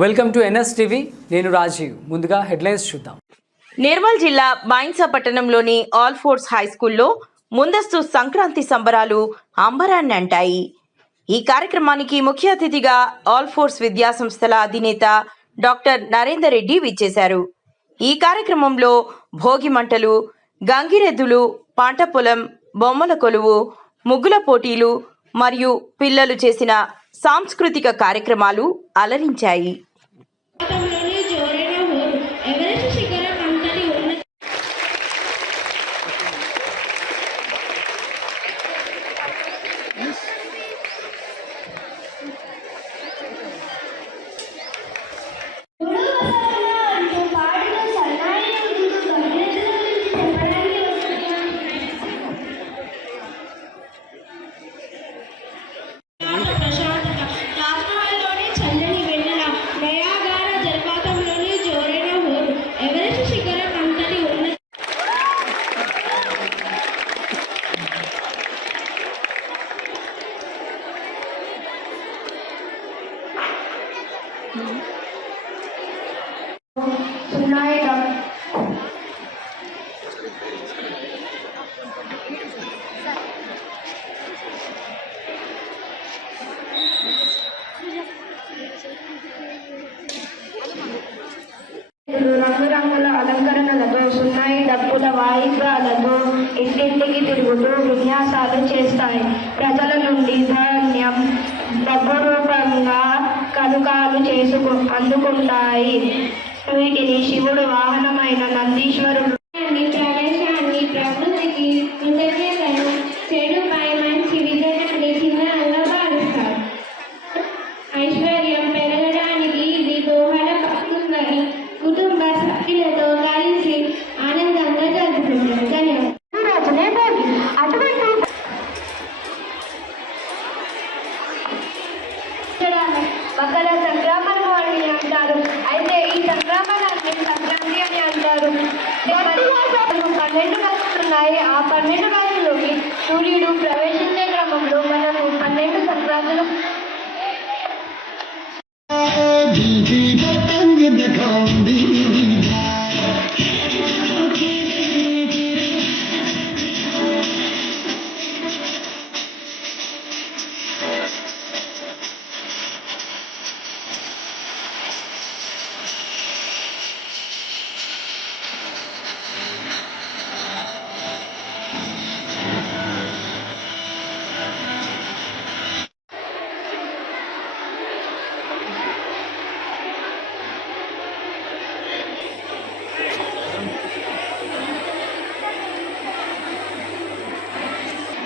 Welcome to NS TV. నేను రాజీవ్. ముందుగా headlines చూద్దాం. నిర్మల్ జిల్లా బైన్సా పట్టణంలోని ఆల్ ఫోర్స్ హై స్కూల్లో ముందస్తు సంక్రాంతి సంబరాలు అంబరాన్ని అంటాయి. ఈ కార్యక్రమానికి ముఖ్య అతిథిగా ఆల్ ఫోర్స్ విద్యా సంస్థల అధినేత డాక్టర్ నరేందర్ రెడ్డి విచ్చేశారు. ఈ కార్యక్రమంలో భోగి మంటలు, గంగిరెద్దులు, పంట పొలం, బొమ్మల కొలువు, ముగ్గుల పోటీలు మరియు పిల్లలు చేసిన సాంస్కృతిక కార్యక్రమాలు అలరించాయి. రంగురంగుల అలంకరణలతో, సున్నాయి డప్పుల వాయిద్యాలతో ఇంటింటికి తిరుగుతూ విన్యాసాలు చేస్తాయి. ప్రజల నుండి ధాన్యం డబ్బు రూపంగా కనుకాలు అందుకుంటాయి. వీటిని శివుడు వాహనమైన నందీశ్వరుడు ప్రవేశాన్ని, ప్రకృతికి కృతజ్ఞతను, చెడుపై మంచి విజయాన్ని చిహ్నంగా భావిస్తారు. ఐశ్వర్యం పెరగడానికి ఇది దోహదపడుతుందని కుటుంబ సభ్యులతో కలిసి ఆనందంగా జరుపుకుంటారు. ధన్యవాదాలు. మకర సంక్రమణ అని అంటారు. అయితే ఈ సంక్రమణాన్ని సంక్రాంతి అని అంటారు. 12 రోజులున్నాయి. ఆ 12 రోజుల్లోకి సూర్యుడు ప్రవేశించే క్రమంలో మనము 12 సంక్రాంతులు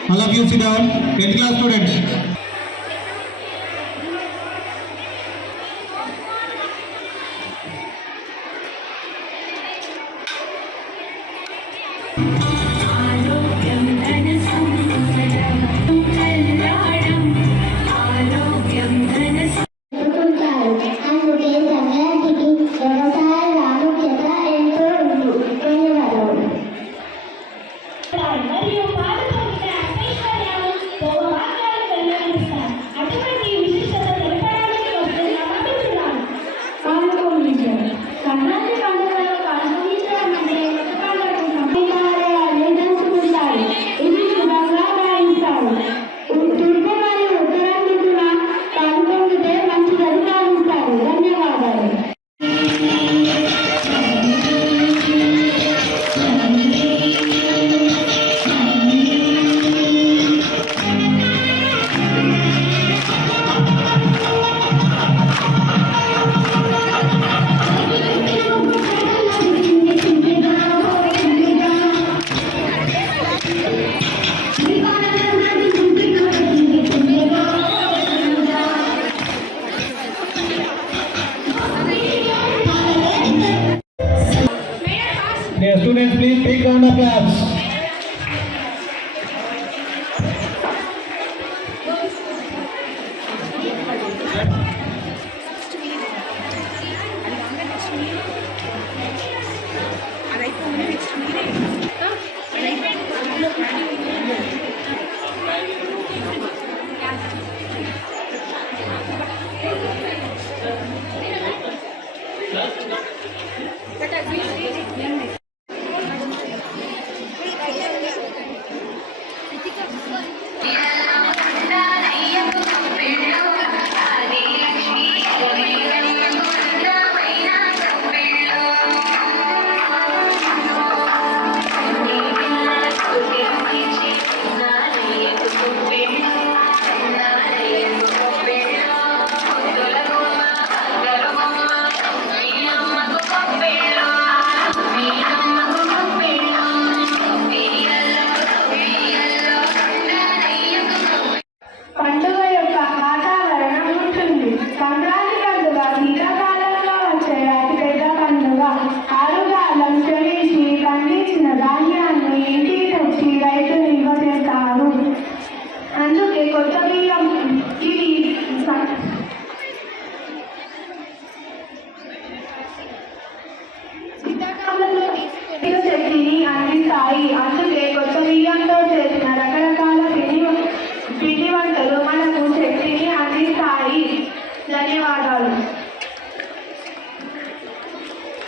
All of you sit down. 10th class students. Students, please take round of applause. కొత్త బియ్యం ఇవి శీతాకాలంలో శక్తిని అందిస్తాయి. అందుకే కొత్త బియ్యంతో చేసిన